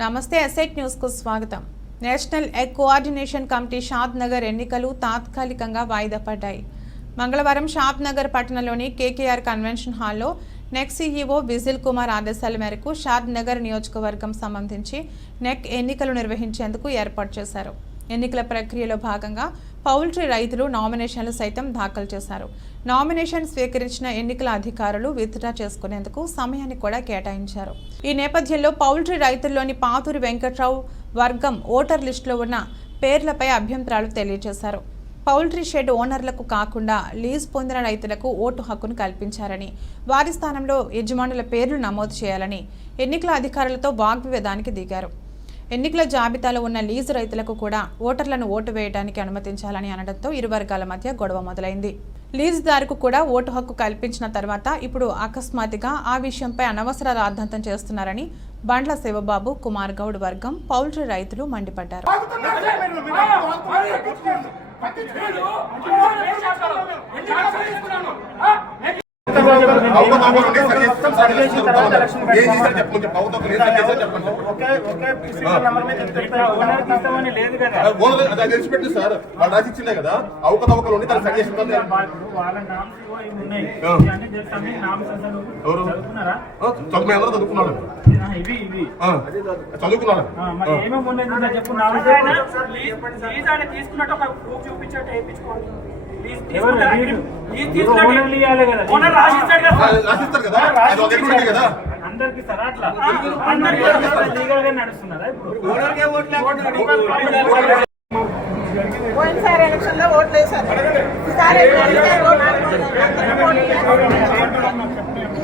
నమస్తే అసెట్ న్యూస్కు స్వాగతం. National egg coordination committee Shadnagar ఎన్నికలు తాత్కాలికంగా వాయిదా పడ్డాయి. మంగళవారం షాద్ నగర్ పట్టణంలోని కేకేఆర్ కన్వెన్షన్ హాల్లో నెక్ సీఈఓ విజిల్ కుమార్ ఆదేశాల మేరకు షాద్ నగర్ నియోజకవర్గం సంబంధించి నెక్ ఎన్నికలు నిర్వహించేందుకు ఏర్పాటు చేశారు. ఎన్నికల ప్రక్రియలో భాగంగా పౌల్ట్రీ రైతులు నామినేషన్లు సైతం దాఖలు చేశారు. నామినేషన్ స్వీకరించిన ఎన్నికల అధికారులు విత్డ్రా చేసుకునేందుకు సమయాన్ని కూడా కేటాయించారు. ఈ నేపథ్యంలో పౌల్ట్రీ రైతుల్లోని పాతూరి వెంకట్రావు వర్గం ఓటర్ లిస్టులో ఉన్న పేర్లపై అభ్యంతరాలు తెలియజేశారు. పౌల్ట్రీ షెడ్ ఓనర్లకు కాకుండా లీజ్ పొందిన రైతులకు ఓటు హక్కును కల్పించారని వారి స్థానంలో యజమానుల పేర్లు నమోదు చేయాలని ఎన్నికల అధికారులతో వాగ్వివాదానికి దిగారు. ఎన్నికల జాబితాలో ఉన్న లీజు రైతులకు కూడా ఓటర్లను ఓటు వేయడానికి అనుమతించాలని అనడంతో ఇరు వర్గాల మధ్య గొడవ మొదలైంది. లీజుదారుకు కూడా ఓటు హక్కు కల్పించిన తర్వాత ఇప్పుడు అకస్మాత్తుగా ఆ విషయంపై అనవసర రాద్ధాంతం చేస్తున్నారని బండ్ల శివబాబు కుమార్ గౌడ్ వర్గం పౌల్ట్రీ రైతులు మండిపడ్డారు. తెలిసిపెట్టి సార్. వాళ్ళు రాసి ఇచ్చిండే కదా. అవకతవకలు ఉండి దాన్ని సరి చేసిన ఎవరు? చదువు అందరూ చదువుకున్నాడు. చదువుకున్నాడు. తీసుకున్నట్టు ఒక ప్రూఫ్ చూపించట్టు వేయించుకోవాలి. ఓనర్ రాసిస్తాడు కదా ఆ, రాసిస్తారు కదా? అందరికి ఇస్తారా అట్లా అందరికీ లీగల్గా నడుస్తున్నారా ఇప్పుడు? పోయినసారి ఎలక్షన్లో ఓట్లు వేశారు. ఈసారి ఈసారి ఓట్లు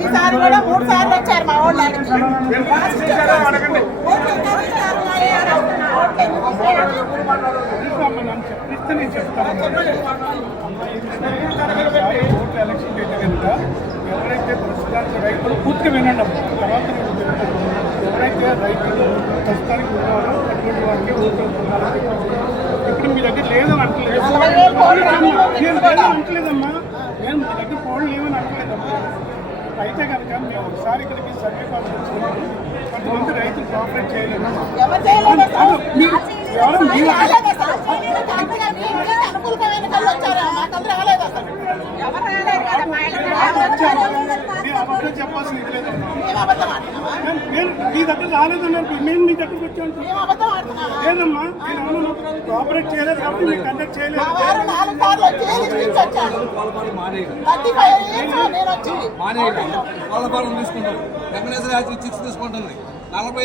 ఈసారి కూడా మూడు సార్లు వచ్చారు మా చెప్పారు. ఓట్లు ఓట్లు ఎందుకు వేశారు? ఓట్లు ఎలక్షన్ అయితే కనుక ఎవరైతే ప్రస్తుతానికి రైతులు పూర్తిగా వినండి. తర్వాత నేను చెప్తాను. ఎవరైతే రైతులు ప్రస్తుతానికి ఉన్నారో అటువంటి వారికి ఓట్లు. ఇప్పుడు మీ దగ్గర లేదని అంటలేదు నేను అంటలేదమ్మా నేను మీ దగ్గర పోవడం లేవని అంటలేదమ్మా అయితే కనుక మేము ఒకసారి ఇక్కడికి సర్వే పంపించాము కొంతమంది రైతులు కోఆపరేట్ చేయలేదు ఎవరు చేయలేదు సార్? మీరు ఎవరు ఎవరు మీరు రాలేదు సార్. చేయలేదు. కాకపోతే మీ- మీకు అనుకూలంగా ఎన్నికలు రాలేదు అసలు ఎవరు రాలేదు కదా మా ఇళ్ళకి నేను అబద్ధం మేము నేను- మీ దగ్గర రాలేదన్నారు మీ దగ్గరకు వచ్చాను లేదమ్మా నేను అవును కోఆపరేట్ చేయలేదు కాబట్టి మీరు కండక్ట్ చేయలేదు వాళ్ళ పాలన తీసుకుంటారు వెంకటేశ్వర యాత్రి చిక్స్ తీసుకుంటుంది నలభై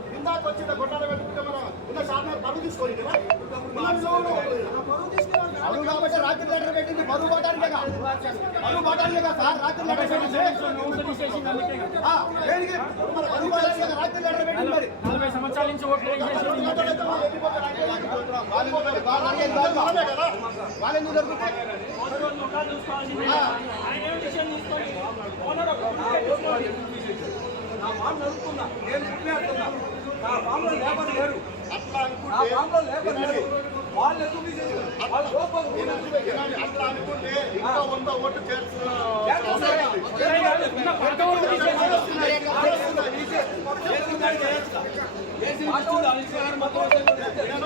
ఇందాక వచ్చింది? కొట్టాలి పెట్టుకుంటే మన ఉన్న కదా కాబట్టి రాత్రి లెటర్ పెట్టింది పోవడానికే పోవడానికే సార్ రాత్రి లెటర్ పెట్టింది. దేనికి? మన పోవడానికే రాత్రి లెటర్ పెట్టింది మరి. నలభై సంవత్సరాల నుంచి వాళ్ళెందుకు ఓనర్ నా నడుపుతున్నా నేను నా లేబర్ లేరు అనుకుంటే ఫామ్లో లేబర్ లేరు వాళ్ళు ఎందుకు తీసేసారు వాళ్ళు లోపల వినండి, అట్లా అనుకుంటే ఇంకా వంద ఓట్లు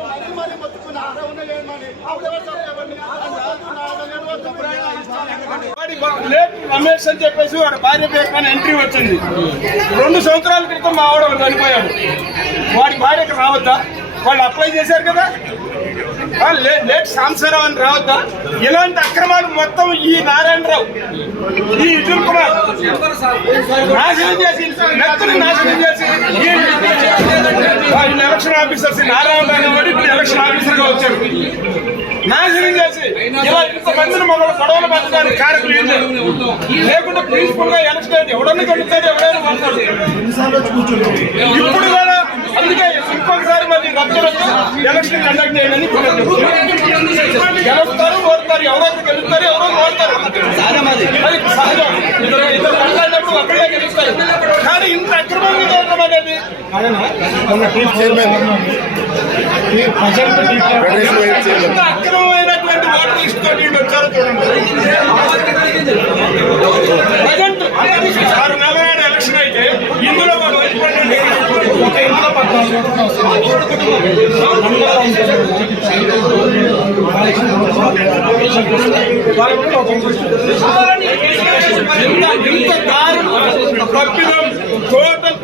మరీ మరీ మొత్తుకున్నా, అరే ఉన్నది ఏం మరి? అప్పుడు ఎవరు చెప్పేవాడిని? అది వద్దు, నా దగ్గర వద్దు, చెప్పండి. రమేష్ అని చెప్పేసి వాడు భార్య పేరు ఎంట్రీ వచ్చింది. రెండు సంవత్సరాల క్రితం మా వాడు చనిపోయాడు. వాడి భార్యకు రావద్దా? వాళ్ళు అప్లై చేశారు కదా? లే- లేట్ సాంబశివరావు అని రావద్దా? ఇలాంటి అక్రమాలు మొత్తం ఈ నారాయణరావు ఈ విజుల్ కుమార్ నాశనం చేసి నెత్తని నాశనం చేసి ఎలక్షన్ ఆఫీసర్స్ నారాయణరావు ఇప్పుడు ఎలక్షన్ ఆఫీసర్గా వచ్చారు నాశనం చేసి? ఇలా ఇంత మందిని మమ్మల్ని గొడవలు పెట్టడానికి కారకులు ఏంటి లేకుంటే పీస్ఫుల్గా ఎలక్షన్ ఎవడన్నా గెలుస్తాడు ఎవడైనా వస్తాడు ఇప్పుడు కూడా అందుకే ఇంకొకసారి మళ్ళీ రచ్చరొచ్చు ఎలక్షన్ కండక్ట్ చేయమని గెలుస్తారు ఓడతారు ఎవరో ఒకరు గెలుస్తారు ఎవరో ఓడతారు అది సహజం. ఇద్దరు ఇద్దరు మాట్లాడినప్పుడు ఒకళ్ళే గెలుస్తారు. కానీ ఇంత అక్రమంగా అక్రమమైనటువంటి ఓటర్ లిస్ట్ వచ్చారో చూడండి ఆరు నెలల ఎలక్షన్ అయితే ఇందులో ఇంత దారుణం తప్పిదం టోటల్